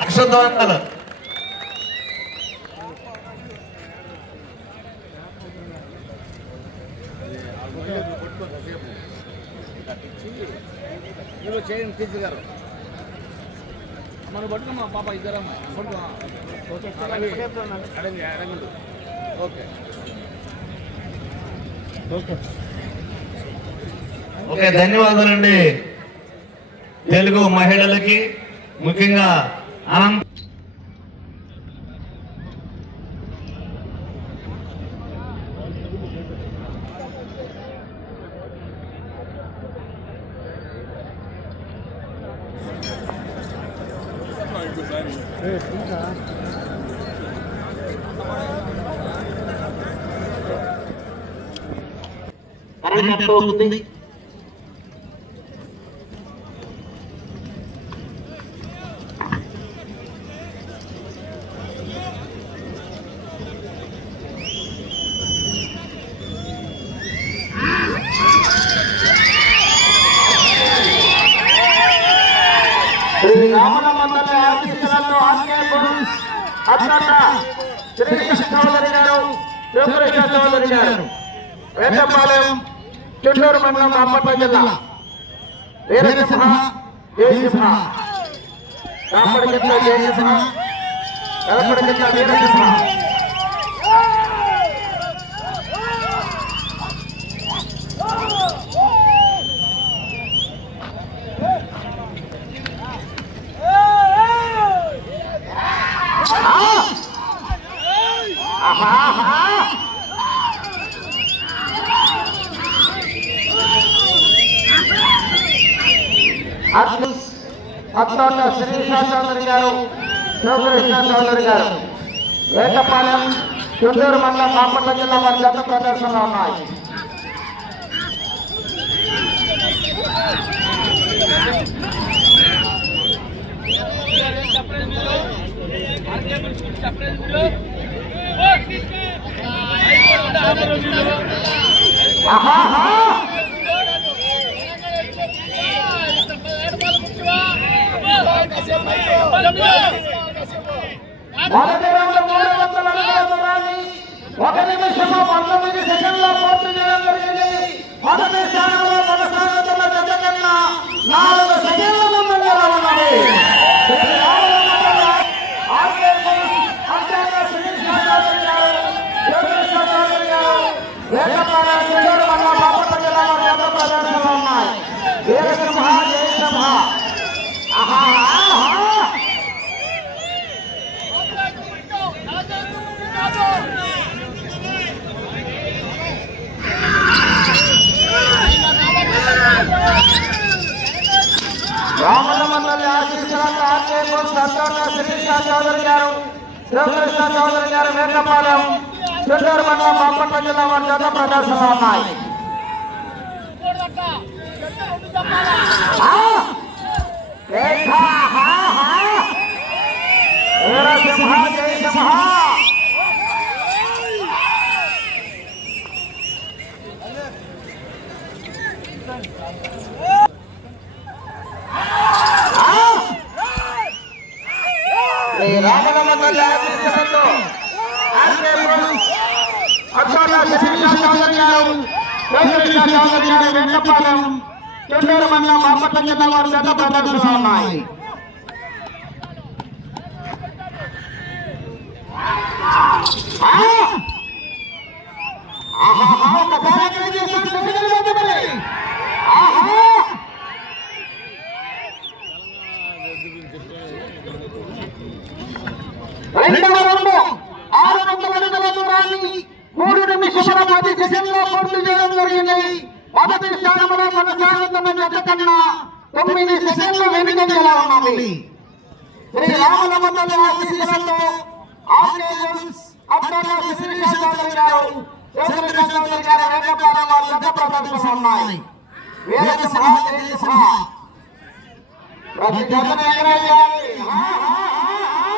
అక్షద్వారాలు మీరు చేయండి తీసుకుగారు మనం పట్టుకోమా పాప ఇద్దరమ్మా. అడగండి ఓకే. ఓకే ధన్యవాదాలండి. తెలుగు మహిళలకి ముఖ్యంగా అనంత కరెంట్ ఎంత అవుతుంది పోలీస్ శ్రీకృష్ణ చౌదరి గారు శివకృష్ణ చౌదరి గారు. వేటపాలెం చుట్టూరు మండలం అప్పట్ల జిల్లా. వీరసింహ జయసింహ. రాపడి కింద జయసింహ. ఎలపడి కింద వీరసింహ. అత్తంత శ్రీకృష్ణ చౌదరి గారు శివకృష్ణ చౌదరి గారు వేటపాలెం చుట్టూరు మండలం బాపట్ల జిల్లా వారి జత ప్రదర్శనలో ఉన్నాయి ఆహాహా ఒక నిమిషము పంతొమ్మిది సెకండ్ల పూర్తి రామలమందలి ఆశీస్సులను ఆర్కే బోస్ అత్యంత శ్రీకృష్ణ చౌదరి గారు శివకృష్ణ చౌదరి గారు వేటపాలెం చిత్తూరు మండలం బాపట్ల జిల్లా వారి జత ప్రదర్శనలో ఉన్నాయి ఆ! రేఖ, హా, హా! వెంకపాలెం చుట్టూరు మండలం బాపట్ల జిల్లా వారి జత ప్రదర్శనలో ఉన్నాయి ఆ! అడుగుల దూరాన్ని మూడు నిమిషముల పది సెకండ్ల పూర్తి చేయడం జరిగింది మొదటి స్థానంలో కొనసాగుతున్న జత కన్నా తొమ్మిది సెకండ్లు వెనుకంజలా ఉన్నది శ్రీ రామలమ్మ తల్లి ఆశీస్సులతో ఆర్కే గోల్స్ అబ్బాల శ్రీకృష్ణ చౌదరి గారు శ్రీకృష్ణ చౌదరి గారు వేటపాలెం వారి జత ప్రదర్శన ఉన్నాయి వీరసింహ జయసింహ ప్రతి జతను ఎగరేయాలి హా, హా, హా, హా.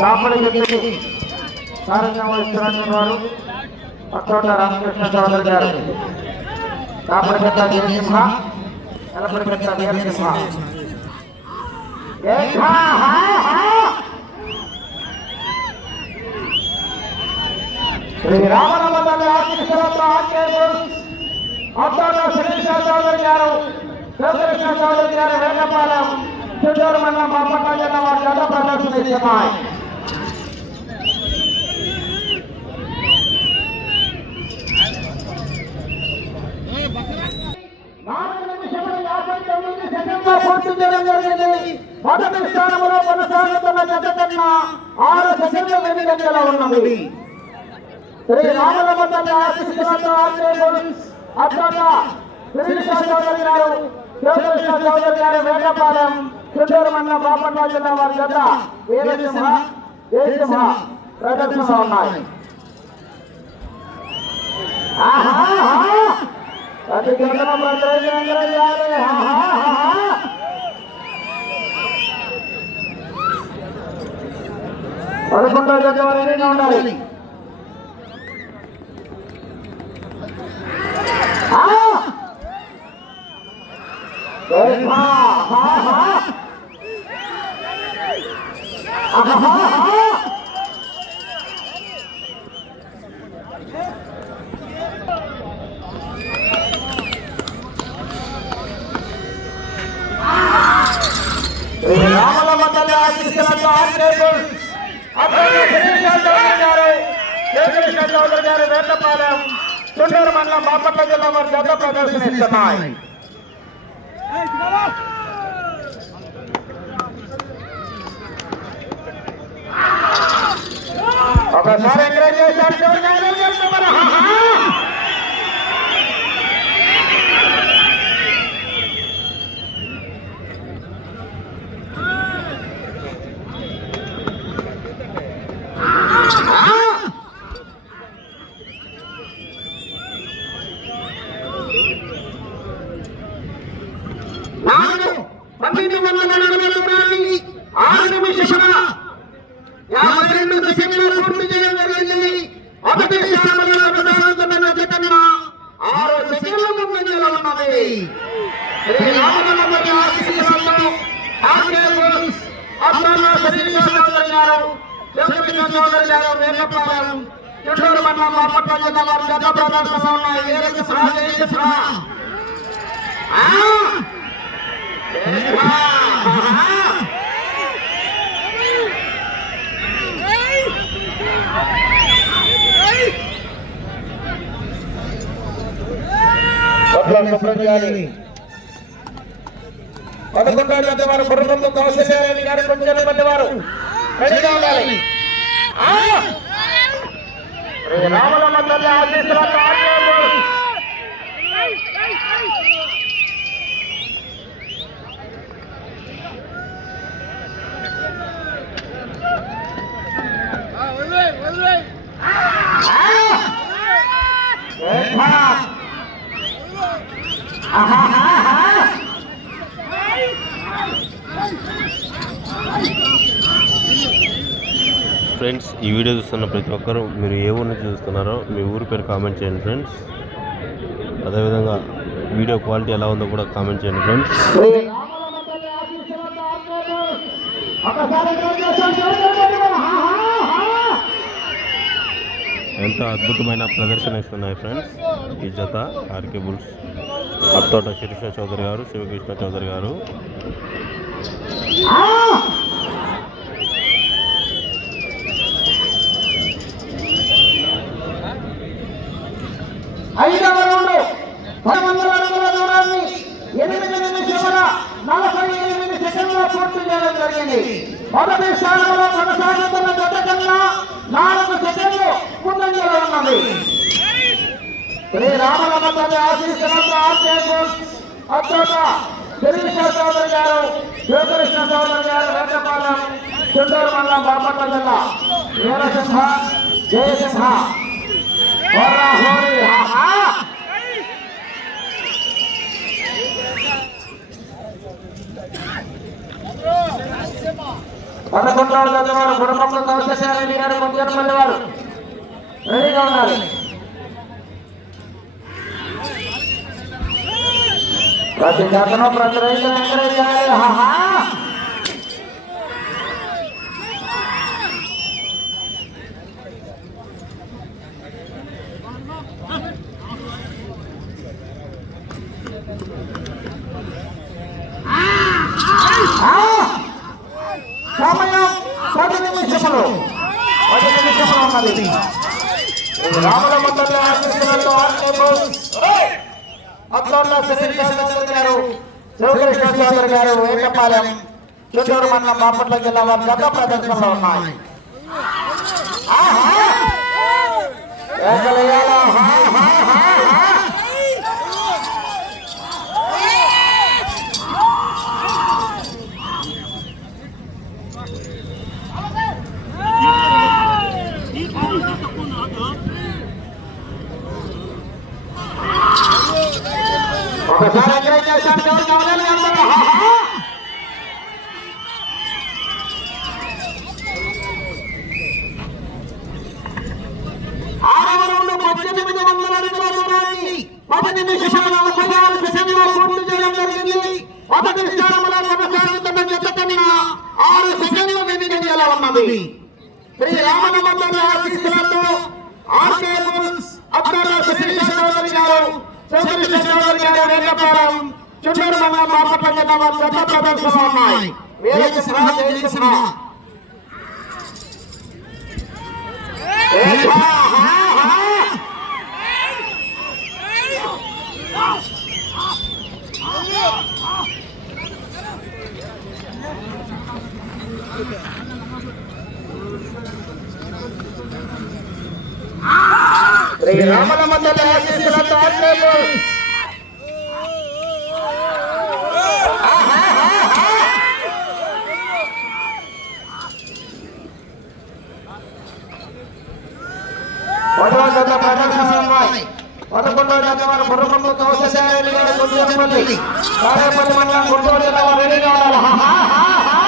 కాపడి గట్టి సారంగా వహిస్తున్నటువంటి వారు అచ్చోట రామకృష్ణ చౌదరి గారు. కాపడి గట్ట వీరసింహ ఎలపడి వీరసింహ ఏ హా హా. ఆశీస్సులతో ఆచార్యులు అత్తోట శ్రీకృష్ణ చౌదరి గారు శివకృష్ణ చౌదరి గారు వేటపాలెం చిత్తూరు మండలం జిల్లా వారి గత ప్రదర్శన ఇస్తున్నాయి నాలుగు నిమిషముల యాభై తొమ్మిది సెకండ్ల పూర్తి చేయడం జరిగింది. మొదటి స్థానంలో కొనసాగుతున్న జత కన్నా ఆరు సెకండ్ల వెనుకంజలో ఉన్నది. శ్రీ రామలమ్మ తల్లి ఆశీస్సులతో ఆంధ్రప్రదేశ్ శ్రీకృష్ణ చౌదరి గారు శివకృష్ణ చౌదరి గారు వేటపాలెం చిత్తూరు మండలం బాపట్ల జిల్లా వారి జత ప్రదర్శన ఉన్నాయి. ఆహా. ఆహా. అతి గంటల భద్రేంద్ర గారు ఆహా ఆహా. పదకొండో జత వరకు ఉండాలి ఆ! ఏహా! ఆహా! ఆహా! ఆహా! శ్రీ రామలమ్మ తల్లి ఆశీస్సులతో ఆంధ్రప్రదేశ్ అతను శ్రీకృష్ణ చౌదరి గారు శ్రీకృష్ణ చౌదరి గారు వేటపాలెం చుండూరు మండలం బాపట్ల జిల్లా వారి జత ప్రదర్శనిస్తున్నాయి ఒకసారి ఎంకరేజ్ చేశారు చివరి న్యాయాలు చేస్తున్నారు. ఆహా! నాలుగు పదకొండవ జత వారు కుటుంబంతో కౌశల్యారెడ్డి గారు కొంచెం పడ్డవారు రెడీగా ఉండాలి. రామలమ్మ తల్లి ఆశీస్సులతో ఆశీర్వాదాలు. ఫ్రెండ్స్ ఈ వీడియో చూస్తున్న ప్రతి ఒక్కరు మీరు ఏ ఊరు నుంచి చూస్తున్నారో మీ ఊరి పేరు కామెంట్ చేయండి ఫ్రెండ్స్. అదేవిధంగా వీడియో క్వాలిటీ ఎలా ఉందో కూడా కామెంట్ చేయండి ఫ్రెండ్స్ శ్రీ రామలమ్మ తల్లి ఆశీస్సులతో ఆశీర్వాదాలు. ఒకసారి ఎంకరేజ్ చేశారు చివరి న్యాయాలు. ఆహా! ఆహా! ఎంత అద్భుతమైన ప్రదర్శన ఇస్తున్నాయి ఫ్రెండ్స్ ఈ జత ఆర్కే బుల్స్. అత్తోట శిరీష చౌదరి గారు శివకృష్ణ చౌదరి గారు ఆ! ఐదవ రౌండ్ పది వందల అడుగుల దూరాన్ని ఎనిమిది నిమిషముల నలభై ఎనిమిది సెకండ్ల పూర్తి చేయడం జరిగింది మొదటి స్థానంలో కొనసాగుతున్న జత కన్నా నాలుగు సెకండ్లు ముందంజలో ఉన్నది శ్రీ రామలమ్మ తల్లి ఆశీస్సులతో ఆర్చేకు అచ్చోట చౌదరి గారు వేటపాలెం చిత్తూరు మండలం బాపట్ల జిల్లా వీరసింహ జయసింహ పదకొండవ వారు గుడపంలో కౌశశాలని గారు కొంచెం వారు. రెడీగా ఉన్నారు. ప్రతి జతను ప్రతి రైతు ఎంకరేజ్ సమయం పది నిమిషములు. పది నిమిషములు ఉన్నది. రాముల మండలి ఆశిస్తున్నట్టు అట్లా శరీర చౌదరి గారు శివకృష్ణ చౌదరి గారు వేటపాలెం చిత్తూరు మండలం బాపట్ల జిల్లా వారి గత ప్రదర్శనలో ఉన్నాయి. ఆహా! Agora వీరసింహ జయసింహ శ్రీ రామల తల్లి ఆశీస్సులతో బుల్స్ పదవ జత ప్రదర్శనలున్నాయి పదకొండవ జత వారు బుర్రపండు కౌశశాలి గారు గుంజపల్లి కారేపల్లి మండలం గుంటూరు జిల్లా వారు హా, హా, హా, హా.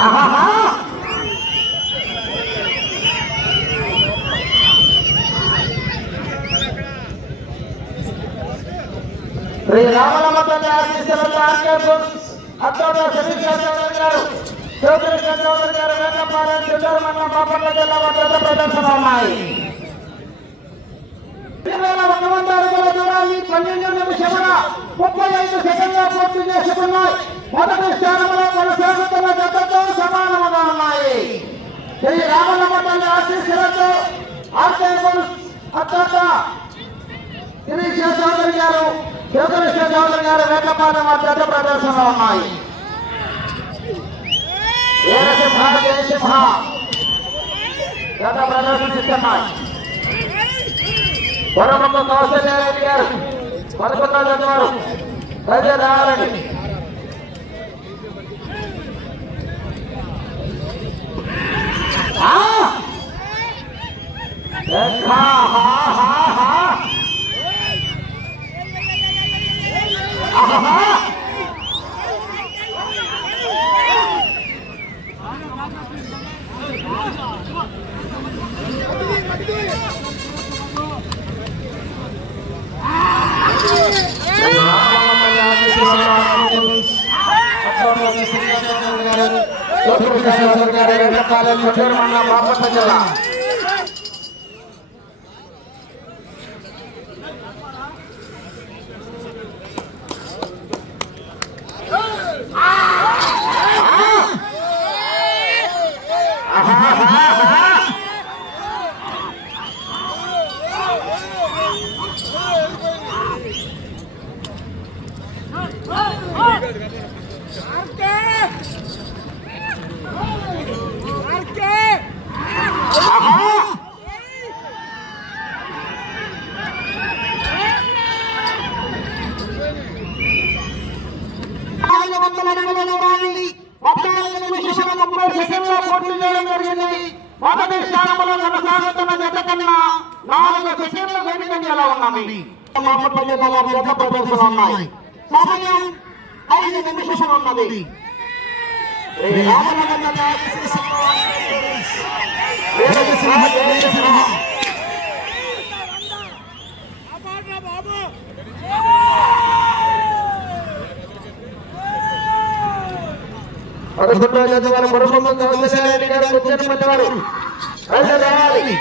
ఆహాహా. శ్రీ రామలమ్మ తల్లి ఆశీస్సులతో ఆర్కే బుక్స్ అత్తోట శరీష చౌదరి గారు శివకృష్ణ చౌదరి గారు వేటపాలెం చిత్తూరు మండలం బాపట్ల జిల్లా ప్రదర్శన ఉన్నాయి. పన్నెండు నిమిషముల ముప్పై ఐదు సెకండ్ల పూర్తి చేసుకున్నాయి. మొదటి స్థానంలో కొనసాగుతున్న జతతో సమానముగా ఉన్నాయి. శ్రీ రామలమ్మ ఆశీస్సులతో ఆర్కే బుల్స్ అత్తోట శిరీష గారు శివకృష్ణ చౌదరి గారు వేటపాలెం వద్ద ప్రదర్శనలో ఉన్నాయి. జయసింహ గత ప్రదర్శిస్తున్నాయి కొరమమ్మ కౌశల్యారెడ్డి గారు పదకొండవ జత వారు దయచేసి రావాలండి విషయంలో పూర్తి చేయడం జరిగింది మొదటి స్థానంలో కొనసాగుతున్న జత కన్నా నాలుగు విషయంలో వెనుకండి ఎలా ఉన్నాయి ఉన్నాయి సమయం ఐదు నిమిషం ఉన్నది రామనగర్ పదకొండు రోజుల మరొక కౌశల్యాన్ని గారు రావాలి.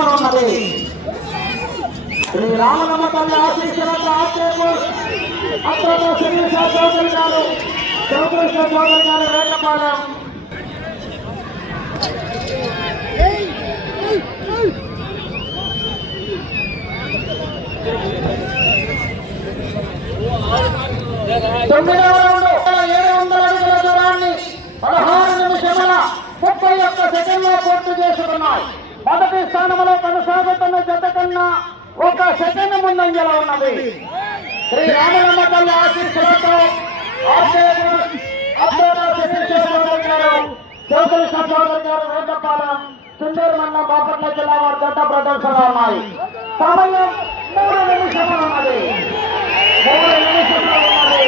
నాలుగు ఉన్నది శ్రీ రామనమ్మ తల్లి ఆశీస్సులతో అక్కడ చౌదరి గారు చౌదరి గారు తొమ్మిదవ రౌండ్ ఏడు వందల అడుగుల దూరాన్ని పదహారు నిమిషముల ముప్పై ఒక్క సెకండ్లో పూర్తి చేసుకున్నాయి. మొదటి స్థానంలో కొనసాగుతున్న జత కన్నా ఒక సెకండ్ ముందంజలో ఉన్నది. శ్రీ రామలమ్మ తల్లి ఆశీస్సులతో ఆర్కేఎస్ చౌదరి గారు గారు వేటపాలెం చుండూరు మండలం బాపట్ల జిల్లా వారి జత ప్రదర్శనలు ఉన్నాయి. సమయం మూడు నిమిషములు ఉన్నది. మూడు నిమిషములు ఉన్నది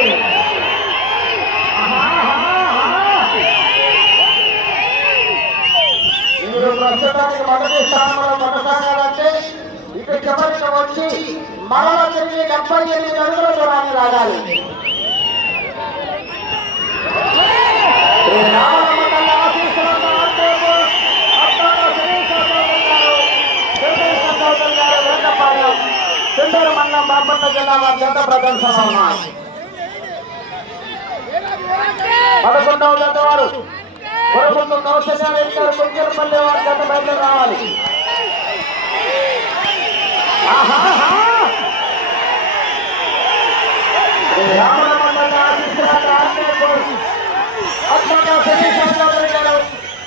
మీరు ప్రస్తుతానికి మొదటి స్థానంలో కొనసాగాలంటే చివరికి వచ్చి తిరిగి డెబ్బై ఎనిమిది అడుగుల దూరాన్ని మండలం బాపట్ల జిల్లా వారి జత ప్రదర్శన పదకొండవ జత వారు. కొరకొండ కౌశల్యారెడ్డి గారు కుంజరపల్లి వారి జత బయట రావాలి ఆహాహా! శ్రీ రామరమణ తల్లి ఆశీస్సులతో ఆర్డేపు, అప్పట శిరీష చౌదరి గారు,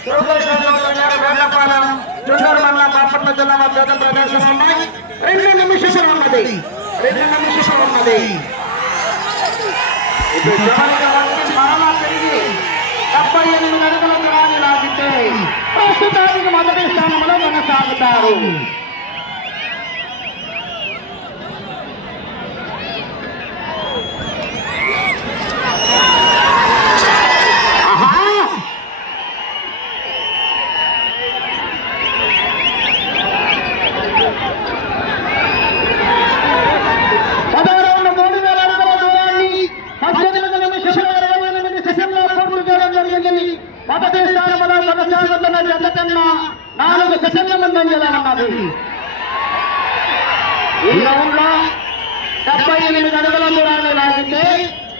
శివకృష్ణ చౌదరి గారు వేటపాలెం, చుండూరు మండలం బాపట్ల జిల్లా వారి జత ప్రదర్శన ఉన్నాయి రెండు నిమిషాలు ఉన్నది రెండు నిమిషాలు ఉన్నది ఇప్పుడు చివరిగా వచ్చి మరలా తిరిగి డెబ్బై ఎనిమిది అడుగుల Oh! ఎనిమిది అడుగుల దూరాన్ని లాగితే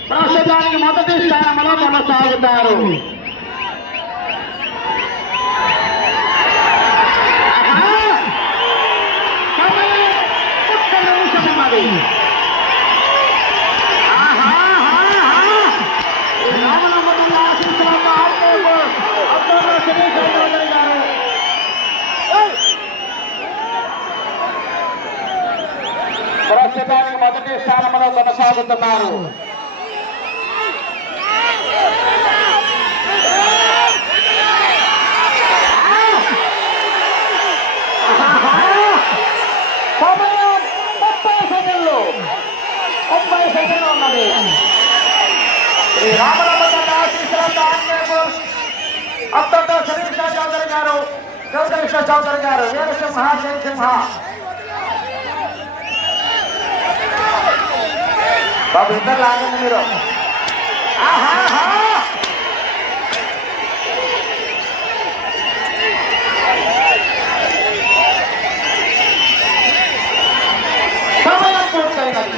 ప్రస్తుతానికి మొదటి స్థానంలో కొనసాగుతారు మొదటి స్థానంలో కొనసాగుతున్నారు సమయం ముప్పై సెకండ్లు ముప్పై సెకండ్లు ఉన్నది శ్రీ రామరామ ఆశీస్సులతో ఆంజనేయులు అత్తతో శరీష చౌదరి గారు చౌదరిష చౌదరి గారు వీరసింహ జయసింహ బాబు ఇద్దరు లాగండి మీరు సమయం చూడగలగాలి